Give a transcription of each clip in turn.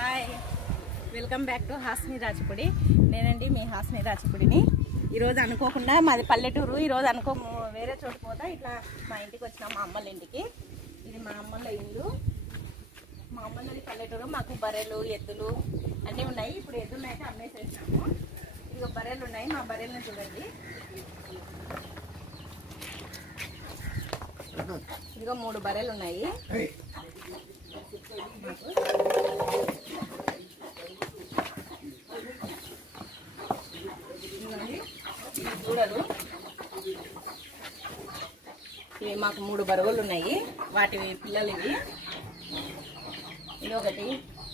Hi, welcome back to Hasni Rachapudi. నేనండి మీ హాస్ని రాచపూడిని. ఈరోజు అనుకోకుండా మాది పల్లెటూరు. ఈరోజు వేరే చోటు పోతా ఇట్లా మా ఇంటికి వచ్చినాం, మా అమ్మల ఇంటికి. ఇది మా అమ్మల ఇల్లు. మా అమ్మలది పల్లెటూరు. మాకు బర్రెలు ఎద్దులు అన్నీ ఉన్నాయి. ఇప్పుడు ఎద్దులు అయితే అమ్మేసేసినాము. ఇదిగో బర్రెలు ఉన్నాయి. మా బర్రెలను చూడండి. ఇదిగో 3 బర్రెలు ఉన్నాయి. దూడలు ఇవి మాకు 3 బరువులు ఉన్నాయి. వాటి పిల్లలు ఇవి. ఇది ఒకటి,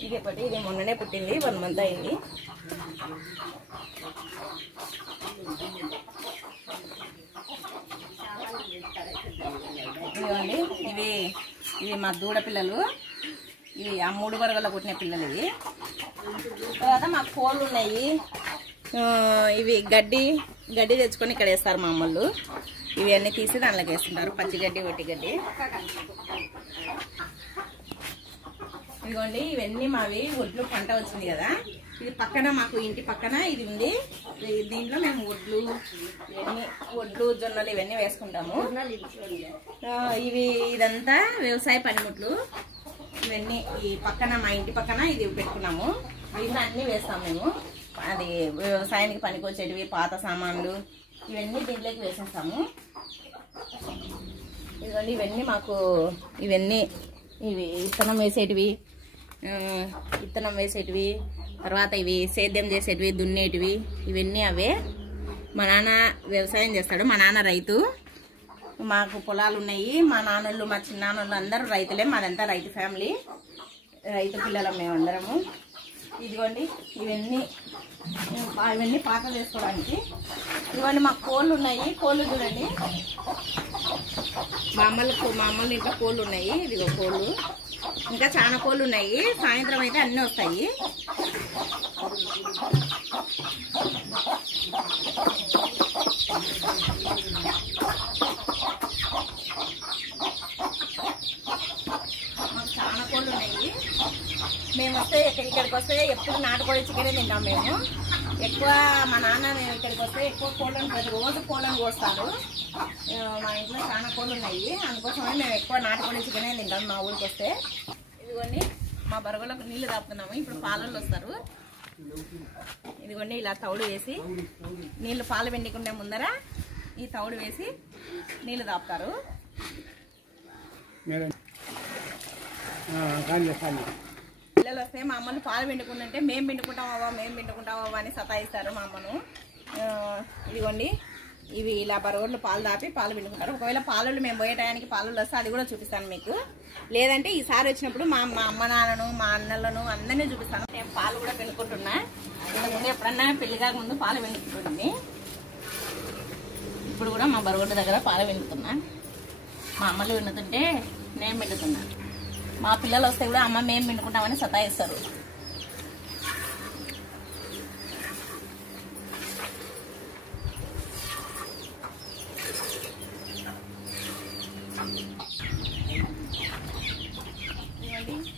ఇది ఒకటి. ఇది మొన్ననే పుట్టింది, 1 మంత్ అయింది. ఇదిగోండి, ఇవి మా దూడ పిల్లలు. ఇవి ఆ 3 బరువుల పుట్టిన పిల్లలు ఇవి. తర్వాత మాకు కోళ్ళు ఉన్నాయి. ఇవి గడ్డి తెచ్చుకొని ఇక్కడ వేస్తారు మా అమ్మలు. ఇవి అన్నీ తీసి దాంట్లోకి వేస్తుంటారు, పచ్చిగడ్డి ఒట్టిగడ్డి. ఇదిగోండి, ఇవన్నీ మావి ఒడ్లు పంట వచ్చింది కదా. ఇది పక్కన మాకు ఇంటి పక్కన ఇది ఉంది. దీంట్లో మేము ఒడ్లు జొన్నలు ఇవన్నీ వేసుకుంటాము. ఇదంతా వ్యవసాయ పనిముట్లు. ఇవన్నీ ఈ పక్కన మా ఇంటి పక్కన ఇది పెట్టుకున్నాము. దీంట్లో అన్నీ వేస్తాం మేము. అది వ్యవసాయానికి పనికొచ్చేటివి, పాత సామాన్లు ఇవన్నీ దీంట్లోకి వేసేస్తాము. ఇదిగోండి, ఇవన్నీ మాకు ఇవి విత్తనం వేసేటివి, తర్వాత ఇవి సేద్యం చేసేటివి, దున్నేటివి, ఇవన్నీ అవే. మా నాన్న వ్యవసాయం చేస్తాడు. మా నాన్న రైతు. మాకు పొలాలు ఉన్నాయి. మా నాన్నలు, మా చిన్నాన్నలు అందరూ రైతులే. మాదంతా రైతు ఫ్యామిలీ, రైతు పిల్లలం మేమందరము. ఇదిగోండి, ఇవన్నీ పాక వేసుకోవడానికి. ఇవన్నీ మాకు కోళ్ళు ఉన్నాయి. కోళ్ళు చూడండి, మా అమ్మలు ఇంకా కోళ్ళు ఉన్నాయి. ఇదిగో కోళ్ళు, ఇంకా చాలా కోళ్ళు ఉన్నాయి. సాయంత్రం అయితే అన్నీ వస్తాయి. మాకు చాలా కోళ్ళు ఉన్నాయి. మేము వస్తే ఇక్కడికి వస్తే ఎప్పుడు నాటుకోడి చికెనే తింటాం మేము. ఎక్కువ మా నాన్న మేము ఇక్కడికి వస్తే ఎక్కువ కోళ్ళను ప్రతిరోజు కోళ్ళను కోస్తారు. మా ఇంట్లో చాలా కోళ్ళు ఉన్నాయి. అందుకోసమే మేము ఎక్కువ నాటుకోడి చికెనే తింటాం మా ఊరికి వస్తే. ఇదిగోండి, మా బరగలకు నీళ్లు తాపుతున్నాము. ఇప్పుడు పాలల్లో వస్తారు. ఇదిగోండి, ఇలా తౌడు వేసి పాలు వెండికుండే ముందర ఈ తౌడు వేసి నీళ్లు తాపుతారు. పిల్లలు వస్తే మా అమ్మను పాలు పిండుకుంటుంటే మేము పిండుకుంటావా అని సతాయిస్తారు మా అమ్మను. ఇదిగోండి, ఇవి ఇలా బరోళ్ళు పాలు దాపి పాలు పిండుకుంటారు. ఒకవేళ పాలలు మేము పోయే టయానికి పాలలు వస్తే అది కూడా చూపిస్తాను మీకు. లేదంటే ఈసారి వచ్చినప్పుడు మా అమ్మ నాన్నను, మా అన్నలను అందరినీ చూపిస్తాను. నేను పాలు కూడా పిండుకుంటున్నా. ఇంతకుముందు ఎప్పుడన్నా పెళ్లి కాక ముందు పాలు పిండుకుంటుంది. ఇప్పుడు కూడా మా బరోళ్ళ దగ్గర పాలు పిండుతున్నా. మా అమ్మలు పిండుతుంటే నేను పిండుతున్నా. మా పిల్లలు వస్తే కూడా అమ్మ మేము పిండుకుంటామని సతాయిస్తారు.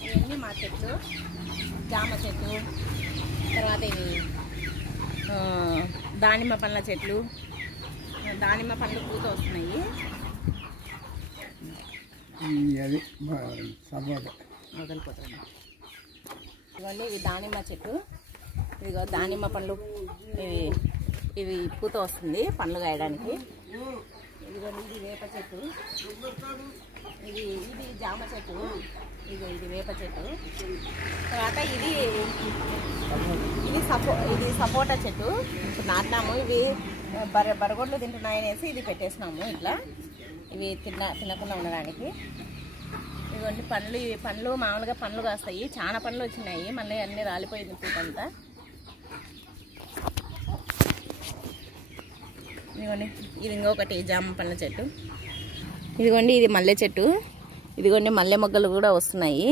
ఇవన్నీ మా చెట్లు, జామ చెట్టు, తర్వాత ఇవి దానిమ్మ పండ్ల చెట్లు. దానిమ్మ పండ్లు పూత వస్తున్నాయి. ఇవన్నీ ఇవి దానిమ్మ చెట్టు. ఇదిగో దానిమ్మ పండ్లు, ఇవి పూత వస్తుంది పండ్లు కాయడానికి. ఇదిగోండి, ఇది వేప చెట్టు. ఇది జామ చెట్టు. ఇది వేప చెట్టు. తర్వాత ఇది సపోటా చెట్టు. ఇప్పుడు నాటినాము. ఇవి బరగొడ్లు తింటున్నాయనేసి ఇది పెట్టేసినాము ఇట్లా. ఇవి తినకుండా ఉండడానికి. ఇదిగోండి పండ్లు మామూలుగా పండ్లు కాస్తాయి. చాలా పండ్లు వచ్చినాయి. మళ్ళీ అన్నీ రాలిపోయింది పూటంతా. ఇదిగోండి, ఇది ఇంకొకటి జామ పండ్ల చెట్టు. ఇదిగోండి, ఇది మల్లె చెట్టు. ఇదిగోండి, మల్లె మొగ్గలు కూడా వస్తున్నాయి.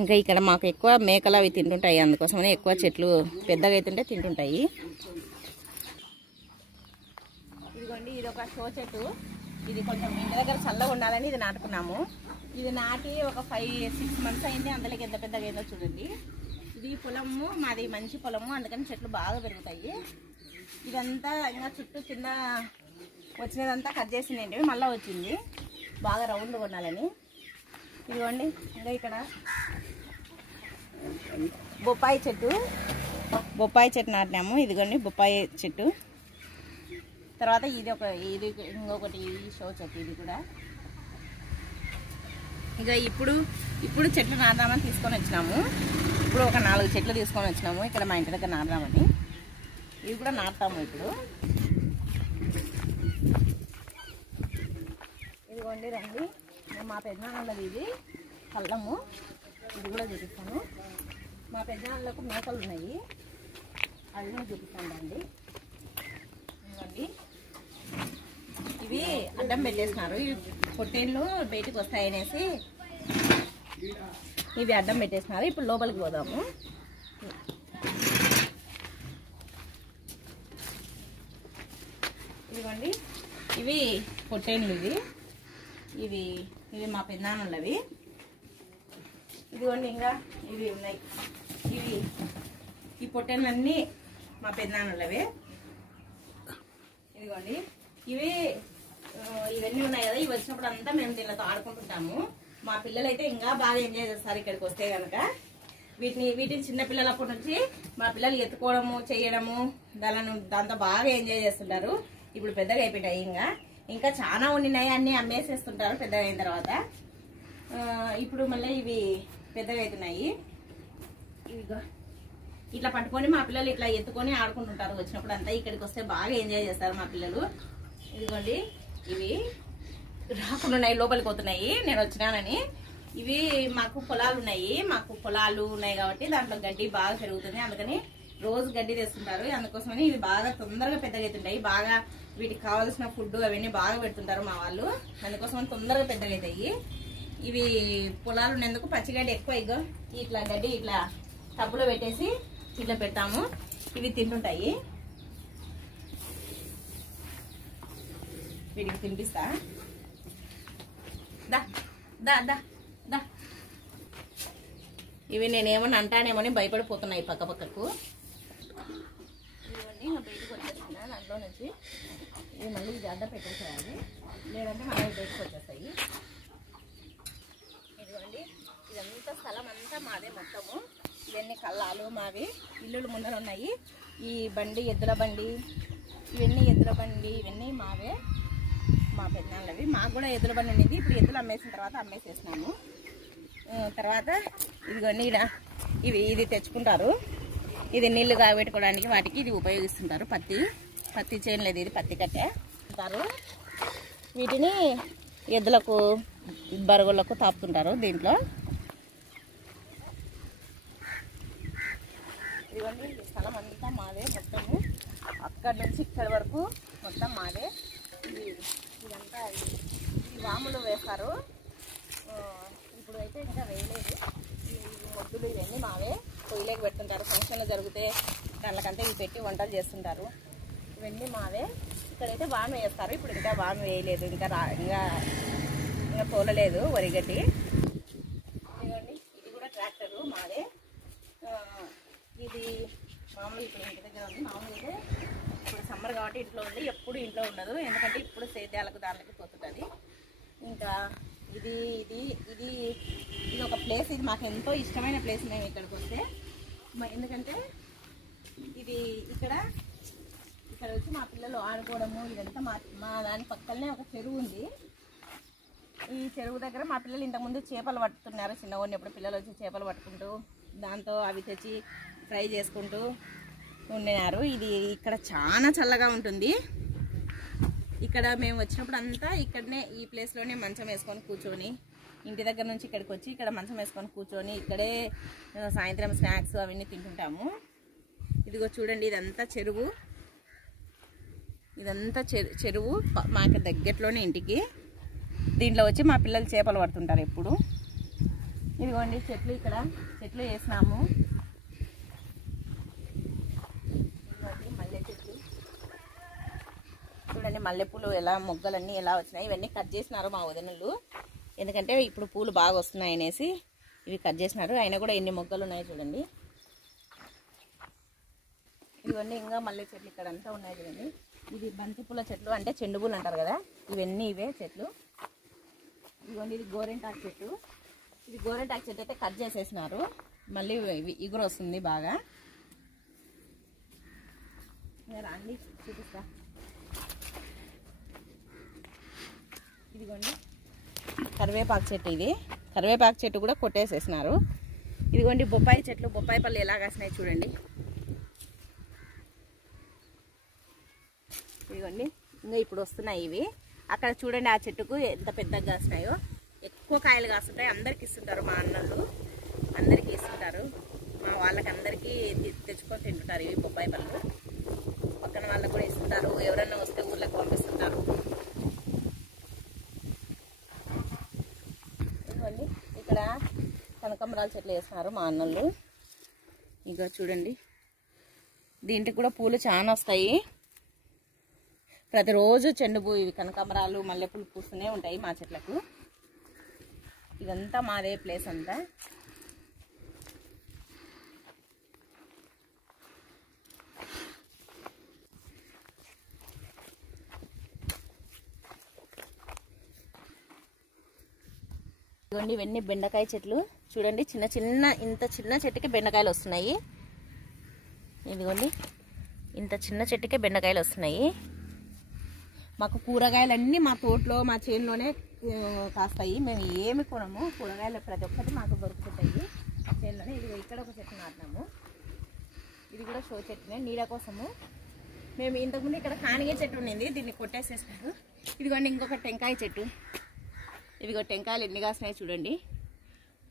ఇంకా ఇక్కడ మాకు ఎక్కువ మేకలు అవి తింటుంటాయి. అందుకోసమనే ఎక్కువ చెట్లు పెద్దగా అవుతుంటే తింటుంటాయి. ఇదిగోండి, ఇది ఒక షో చెట్టు. ఇది కొంచెం ఇంటి దగ్గర చల్లగా ఉండాలని ఇది నాటుకున్నాము. ఇది నాటి ఒక 5-6 మంత్స్ అయింది. అందులోకి ఎంత పెద్దగా అయిందో చూడండి. ఇది పొలము మాది, మంచి పొలము, అందుకని చెట్లు బాగా పెరుగుతాయి. ఇదంతా ఇంకా చుట్టూ కింద వచ్చినదంతా కట్ చేసిందండి, మళ్ళీ వచ్చింది బాగా రౌండ్ కొనాలని. ఇదిగోండి ఇంకా ఇక్కడ బొప్పాయి చెట్టు నాటినాము. ఇదిగోండి బొప్పాయి చెట్టు. తర్వాత ఇది ఇంకొకటి షో చెట్టు. ఇది కూడా ఇక ఇప్పుడు చెట్లు నాటుదామని తీసుకొని వచ్చినాము. ఇప్పుడు ఒక 4 చెట్లు తీసుకొని వచ్చినాము ఇక్కడ మా ఇంటి దగ్గర నాటుదామని. ఇవి కూడా నాటుతాము ఇప్పుడు. ఇదిగోండి రండి, మా పెద్దనాన్నది ఇది కళ్ళము. ఇది కూడా చూపిస్తాను. మా పెద్దనాన్నలకు మేకలు ఉన్నాయి, అవి కూడా చూపిస్తాను రండి. ఇదిగోండి ఇవి అడ్డం పెట్టేసినారు. ఇవి పొట్టేళ్ళు బయటకు వస్తాయనేసి ఇవి అడ్డం పెట్టేసినారు. ఇప్పుడు లోపలికి పోదాము. ఇదిగోండి ఇవి పొట్టేళ్ళు. ఇవి మా పెద్దనాన్నలవి. ఇదిగోండి ఇంకా ఇవి ఉన్నాయి. ఈ పొట్టేళ్ళన్నీ మా పెద్దనాన్నలవే. ఇదిగోండి ఇవన్నీ ఉన్నాయి కదా, ఇవి వచ్చినప్పుడు అంతా మేము దీనితో ఆడుకుంటుంటాము. మా పిల్లలు అయితే ఇంకా బాగా ఎంజాయ్ చేస్తారు ఇక్కడికి వస్తే కనుక. వీటిని చిన్నపిల్లలప్పటి నుంచి మా పిల్లలు ఎత్తుకోవడము చేయడము దాంతో బాగా ఎంజాయ్ చేస్తుంటారు. ఇప్పుడు పెద్దగా అయిపోయాయి, ఇంకా చాలా ఉండినాయి, అన్ని అమ్మేసేస్తుంటారు పెద్దగా అయిన తర్వాత. ఇప్పుడు మళ్ళీ ఇవి పెద్దగా అవుతున్నాయి. ఇట్లా పట్టుకొని మా పిల్లలు ఇట్లా ఎత్తుకొని ఆడుకుంటుంటారు వచ్చినప్పుడు అంతా. ఇక్కడికి వస్తే బాగా ఎంజాయ్ చేస్తారు మా పిల్లలు. ఇదిగోండి ఇవి రాకుండా ఉన్నాయి, లోపలికి పోతున్నాయి నేను వచ్చినానని. ఇవి మాకు పొలాలు ఉన్నాయి కాబట్టి దాంట్లో గడ్డి బాగా పెరుగుతుంది, అందుకని రోజు గడ్డి తెస్తుంటారు. అందుకోసమని ఇవి బాగా తొందరగా పెద్దగా అవుతుంటాయి. బాగా వీటికి కావాల్సిన ఫుడ్ అవన్నీ బాగా పెడుతుంటారు మా వాళ్ళు, అందుకోసమని తొందరగా పెద్దగా అవుతాయి. ఇవి పొలాలు ఉన్నందుకు పచ్చిగడ్డి ఎక్కువ ఇట్లా గడ్డి ఇట్లా టబ్బులో పెట్టేసి ఇట్లా పెడతాము. ఇవి తింటుంటాయి. వీటికి తినిపిస్తా. దా దా దా దా. ఇవి నేనేమన్నా అంటానేమని భయపడిపోతున్నాయి పక్కకు. ఇవన్నీ ఇంకా బయటకు వచ్చేస్తున్నా దాంట్లో నుంచి. ఇవి మళ్ళీ ఇది అడ్డ పెట్టేసేయాలి, లేదంటే మళ్ళీ బయటకు వచ్చేస్తాయి. ఇదిగోండి ఇదంతా స్థలం అంతా మాదే మొత్తము. ఇవన్నీ కళ్ళాలు మావి. ఇల్లులు ముందర ఉన్నాయి. ఈ బండి ఎద్దుల బండి, ఇవన్నీ మావే, మా పెద్దనాన్నవి. మాకు కూడా ఎద్దుల బండి ఉండేది, ఇప్పుడు ఎద్దులు అమ్మేసిన తర్వాత అమ్మేసేసినాము. తర్వాత ఇదిగోండి ఇది తెచ్చుకుంటారు. ఇది నీళ్లు కాబెట్టుకోవడానికి వాటికి ఇది ఉపయోగిస్తుంటారు. పత్తి చేను లేదు, ఇది పత్తి కట్టె అంటారు. వీటిని ఎద్దులకు బరుగులకు తాపుతుంటారు దీంట్లో. ఇదిగోండి ఈ స్థలం అంతా మాదే మొత్తము, అక్కడి నుంచి ఇక్కడి వరకు మొత్తం మాదే. ఇదంతా ఈ వాములు వేస్తారు, ఇప్పుడు అయితే ఇంకా వేయలేదు. ఈ మొద్దులు ఇవన్నీ మావే, పొయ్యిలోకి పెడుతుంటారు. ఫంక్షన్లు జరిగితే దానికంతా ఇవి పెట్టి వంటలు చేస్తుంటారు. ఇవన్నీ మావే. ఇక్కడైతే వాము వేస్తారు, ఇప్పుడు ఇంకా వాము వేయలేదు, ఇంకా తోలలేదు వరిగడ్డి. ఇదిగోండి ఇది కూడా ట్రాక్టరు మాదే. ఇది మామూలు ఇప్పుడు ఇంటి దగ్గర ఉంది. మామూలు అయితే ఇప్పుడు సమ్మర్ కాబట్టి ఇంట్లో ఉంది, ఎప్పుడు ఇంట్లో ఉండదు, ఎందుకంటే ఇప్పుడు సేద్యాలకు దానికి పోతుంటుంది. ఇంకా ఇది ఇది ఇది ఇది ఒక ప్లేస్. ఇది మాకు ఎంతో ఇష్టమైన ప్లేస్ మేము ఇక్కడికి వస్తే. ఎందుకంటే ఇది ఇక్కడ వచ్చి మా పిల్లలు ఆడుకోవడము ఇదంతా. మా దాని పక్కనే ఒక చెరువు ఉంది. ఈ చెరువు దగ్గర మా పిల్లలు ఇంతకుముందు చేపలు పట్టుతున్నారు. చిన్నగా ఉన్నప్పుడు పిల్లలు వచ్చి చేపలు పట్టుకుంటూ దాంతో అవి తెచ్చి ఫ్రై చేసుకుంటూ ఉండినారు. ఇది ఇక్కడ చాలా చల్లగా ఉంటుంది. ఇక్కడ మేము వచ్చినప్పుడు అంతా ఇక్కడనే ఈ ప్లేస్లోనే మంచం వేసుకొని కూర్చొని, ఇంటి దగ్గర నుంచి ఇక్కడికి వచ్చి ఇక్కడ మంచం వేసుకొని కూర్చొని ఇక్కడే సాయంత్రం స్నాక్స్ అవన్నీ తింటుంటాము. ఇదిగో చూడండి ఇదంతా చెరువు. మాకు దగ్గరలోనే ఇంటికి. దీంట్లో వచ్చి మా పిల్లలు చేపలు పడుతుంటారు ఎప్పుడు. ఇదిగోండి చెట్లు, ఇక్కడ చెట్లు వేసినాము. ఇదిగోండి మల్లె చెట్లు చూడండి, మల్లెపూలు ఎలా మొగ్గలన్నీ ఎలా వచ్చినాయి. ఇవన్నీ కట్ చేసినారు మా వదినలు. ఎందుకంటే ఇప్పుడు పూలు బాగా వస్తున్నాయి అనేసి ఇవి కట్ చేసినారు. అయినా కూడా ఎన్ని మొగ్గలు ఉన్నాయి చూడండి. ఇవన్నీ ఇంకా మల్లె చెట్లు ఇక్కడ అంతా ఉన్నాయి చూడండి. ఇది బంతి పూల చెట్లు, అంటే చెండు పూలు అంటారు కదా, ఇవన్నీ ఇవే చెట్లు. ఇదిగోండి ఇది గోరెంటాకు చెట్టు. ఇది గోరెంటాకు చెట్టు అయితే కట్ చేసేసినారు, మళ్ళీ ఇగురు వస్తుంది బాగా. రండి చూపిస్తా. ఇదిగోండి కరివేపాకు చెట్టు. ఇది కరివేపాకు చెట్టు కూడా కొట్టేసేసినారు. ఇదిగోండి బొప్పాయి చెట్లు, బొప్పాయి పళ్ళు ఎలా కాసినాయి చూడండి. ఇదిగోండి ఇంకా ఇప్పుడు వస్తున్నాయి ఇవి. అక్కడ చూడండి ఆ చెట్టుకు ఎంత పెద్దగా కాసినాయో. ఎక్కువ కాయలు కాస్తుంటాయి. అందరికి ఇస్తుంటారు, మా అన్నలు అందరికీ ఇస్తుంటారు, మా వాళ్ళకి అందరికీ తెచ్చుకొని తింటుంటారు ఇవి బొప్పాయి పళ్ళు. పక్కన వాళ్ళకు కూడా ఇస్తుంటారు, ఎవరన్నా వస్తే ఊర్లకు పంపిస్తుంటారు. ఇదిగోండి ఇక్కడ కనకాంబరాల చెట్లు వేస్తున్నారు మా అన్నలు. ఇంకా చూడండి దీంట్లో కూడా పూలు చాలా వస్తాయి. ప్రతిరోజు చెండు పువ్వు, ఇవి కనకాంబరాలు మల్లెపూలు పూస్తూనే ఉంటాయి మా చెట్లకు. ఇదంతా మాదే ప్లేస్ అంతా. ఇదిగోండి ఇవన్నీ బెండకాయ చెట్లు చూడండి. చిన్న చిన్న ఇంత చిన్న చెట్టుకి బెండకాయలు వస్తున్నాయి. ఇదిగోండి ఇంత చిన్న చెట్టుకే బెండకాయలు వస్తున్నాయి. మాకు కూరగాయలన్నీ మా తోటలో మా చేనులోనే కాస్తాయి. మేము ఏమి కొనము, కూరగాయలు ప్రతి ఒక్కటి మాకు దొరుకుతుంటాయి చేనులోనే. ఇది ఇక్కడ ఒక చెట్టు నాటినాము. ఇది కూడా షో చెట్టునే, నీడ కోసము. మేము ఇంతకుముందు ఇక్కడ కానిగే చెట్టు ఉండింది, దీన్ని కొట్టేసేస్తారు. ఇదిగోండి ఇంకొక టెంకాయ చెట్టు. ఇదిగో టెంకాయలు ఎన్ని కాసినాయి చూడండి.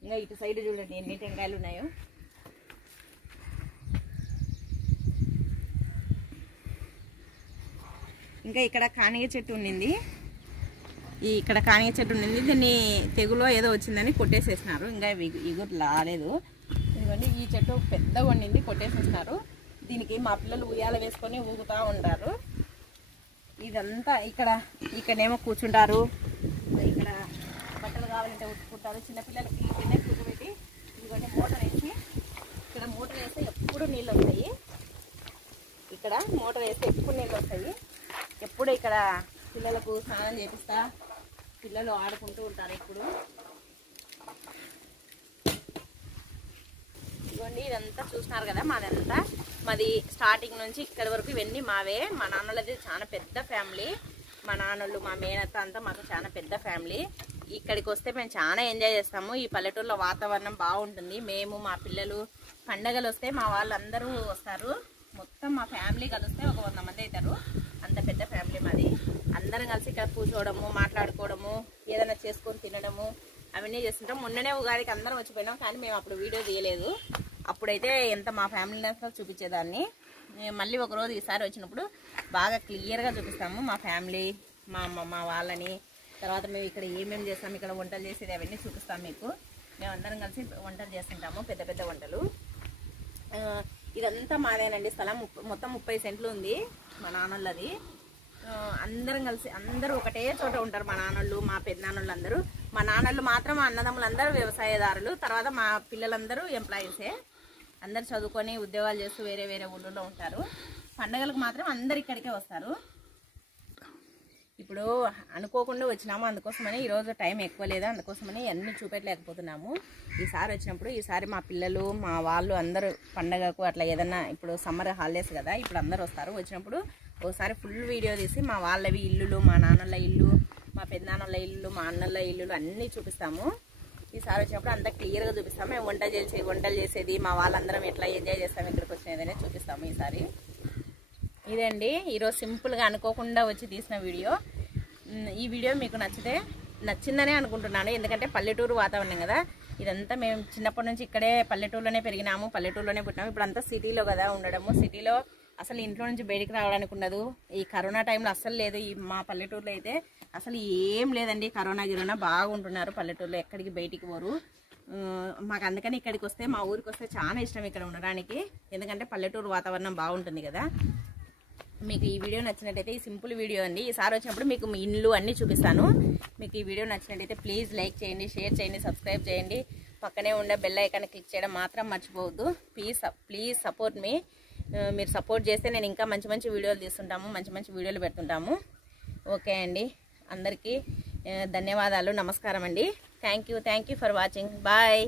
ఇంకా ఇటు సైడ్ చూడండి ఎన్ని టెంకాయలు ఉన్నాయో. ఇంకా ఇక్కడ కానిగ చెట్టు ఉండింది. ఇక్కడ కానిగ చెట్టు ఉండింది, దీన్ని తెగులో ఏదో వచ్చిందని కొట్టేసేసినారు. ఇంకా ఇగురు రాలేదు. ఎందుకంటే ఈ చెట్టు పెద్దగా ఉండింది, కొట్టేసేసినారు. దీనికి మా పిల్లలు ఉయ్యాల వేసుకొని ఊగుతూ ఉంటారు. ఇదంతా ఇక్కడేమో కూర్చుంటారు, ఇక్కడ బట్టలు కావాలంటే ఉట్టుకుంటారు. చిన్నపిల్లలకి కింద కూర్చోబెట్టి ఇదిగోండి మోటార్ వేసి, ఇక్కడ మోటార్ వేస్తే ఎప్పుడు నీళ్ళు వస్తాయి. ఇక్కడ మోటార్ వేస్తే ఎప్పుడు నీళ్ళు వస్తాయి. ఎప్పుడు ఇక్కడ పిల్లలకు స్నానం చేపిస్తా, పిల్లలు ఆడుకుంటూ ఉంటారు. ఇప్పుడు ఇదిగోండి ఇదంతా చూస్తున్నారు కదా, మాది స్టార్టింగ్ నుంచి ఇక్కడి వరకు ఇవన్నీ మావే. మా నాన్నలది చాలా పెద్ద ఫ్యామిలీ. మా నాన్నలు మా మేనత్త అంతా మాకు చాలా పెద్ద ఫ్యామిలీ. ఇక్కడికి వస్తే మేము చాలా ఎంజాయ్ చేస్తాము. ఈ పల్లెటూరులో వాతావరణం బాగుంటుంది. మేము మా పిల్లలు పండగలు వస్తే మా వాళ్ళందరూ వస్తారు. మొత్తం మా ఫ్యామిలీ కలిస్తే ఒక 100 మంది అవుతారు. అంత పెద్ద ఫ్యామిలీ మాది. అందరం కలిసి ఇక్కడ కూర్చోవడము, మాట్లాడుకోవడము, ఏదైనా చేసుకొని తినడము అవన్నీ చేస్తుంటాం. మొన్ననే ఉగాదికి అందరం వచ్చిపోయినాం, కానీ మేము అప్పుడు వీడియో తీయలేదు. అప్పుడైతే ఎంత మా ఫ్యామిలీని చూపించేదాన్ని. మళ్ళీ ఒకరోజు ఈసారి వచ్చినప్పుడు బాగా క్లియర్గా చూపిస్తాము మా ఫ్యామిలీ, మా వాళ్ళని. తర్వాత మేము ఇక్కడ ఏమేమి చేస్తాము, ఇక్కడ వంటలు చేసేది అవన్నీ చూపిస్తాము మీకు. మేము అందరం కలిసి వంటలు చేస్తుంటాము, పెద్ద పెద్ద వంటలు. ఇదంతా మాదేనండి స్థలం. మొత్తం 30 సెంట్లు ఉంది మా నాన్నలది. అందరం కలిసి అందరూ ఒకటే చోట ఉంటారు. మా నాన్నలు, మా పెద్దనాన్నలు అందరూ. మా నాన్నలు మాత్రం, మా అన్నదమ్ములు అందరూ వ్యవసాయదారులు. తర్వాత మా పిల్లలందరూ ఎంప్లాయీసే. అందరు చదువుకొని ఉద్యోగాలు చేస్తూ వేరే వేరే ఊళ్ళో ఉంటారు. పండగలకు మాత్రం అందరు ఇక్కడికే వస్తారు. ఇప్పుడు అనుకోకుండా వచ్చినాము, అందుకోసమని ఈరోజు టైం ఎక్కువ లేదా, అందుకోసమని అన్నీ చూపెట్టలేకపోతున్నాము. ఈసారి వచ్చినప్పుడు ఈసారి మా పిల్లలు, మా వాళ్ళు అందరూ పండగకు అట్లా ఏదన్నా, ఇప్పుడు సమ్మర్ హాలిడేస్ కదా, ఇప్పుడు అందరు వస్తారు. వచ్చినప్పుడు ఒకసారి ఫుల్ వీడియో తీసి మా వాళ్ళవి ఇల్లులు, మా నాన్నల ఇల్లు, మా పెద్దనాన్నల ఇల్లు, మా అన్నల ఇల్లులు అన్నీ చూపిస్తాము. ఈసారి వచ్చినప్పుడు అంతా క్లియర్గా చూపిస్తాము. మేము వంటలు చేసేది, మా వాళ్ళందరం ఎట్లా ఎంజాయ్ చేస్తాము ఇక్కడికి వచ్చినదనే చూపిస్తాము ఈసారి. ఇదండి ఈరోజు సింపుల్గా అనుకోకుండా వచ్చి తీసిన వీడియో. ఈ వీడియో మీకు నచ్చిందనే అనుకుంటున్నాను. ఎందుకంటే పల్లెటూరు వాతావరణం కదా ఇదంతా. మేము చిన్నప్పటి నుంచి ఇక్కడే పల్లెటూరులోనే పెరిగినాము, పల్లెటూరులోనే పుట్టినాము. ఇప్పుడు అంతా సిటీలో కదా ఉండడము. సిటీలో అసలు ఇంట్లో నుంచి బయటికి రావడానికి ఉండదు. ఈ కరోనా టైంలో అస్సలు లేదు. ఈ మా పల్లెటూరులో అయితే అసలు ఏం లేదండి. కరోనా బాగుంటున్నారు పల్లెటూరులో, ఎక్కడికి బయటికి పోరు. మాకు అందుకని ఇక్కడికి వస్తే, మా ఊరికి వస్తే చాలా ఇష్టం ఇక్కడ ఉండడానికి. ఎందుకంటే పల్లెటూరు వాతావరణం బాగుంటుంది కదా. మీకు ఈ వీడియో నచ్చినట్టయితే, ఈ సింపుల్ వీడియో అండి, ఈసారి వచ్చినప్పుడు మీకు మీ ఇల్లు అన్నీ చూపిస్తాను. మీకు ఈ వీడియో నచ్చినట్టయితే ప్లీజ్ లైక్ చేయండి, షేర్ చేయండి, సబ్స్క్రైబ్ చేయండి. పక్కనే ఉండే బెల్ ఐకాన్ క్లిక్ చేయడం మాత్రం మర్చిపోవద్దు. ప్లీజ్ సపోర్ట్ మీ. మీరు సపోర్ట్ చేస్తే నేను ఇంకా మంచి మంచి వీడియోలు తీస్తుంటాము, మంచి మంచి వీడియోలు పెడుతుంటాము. ఓకే అండి, అందరికీ ధన్యవాదాలు, నమస్కారం అండి. Thank you for watching. Bye.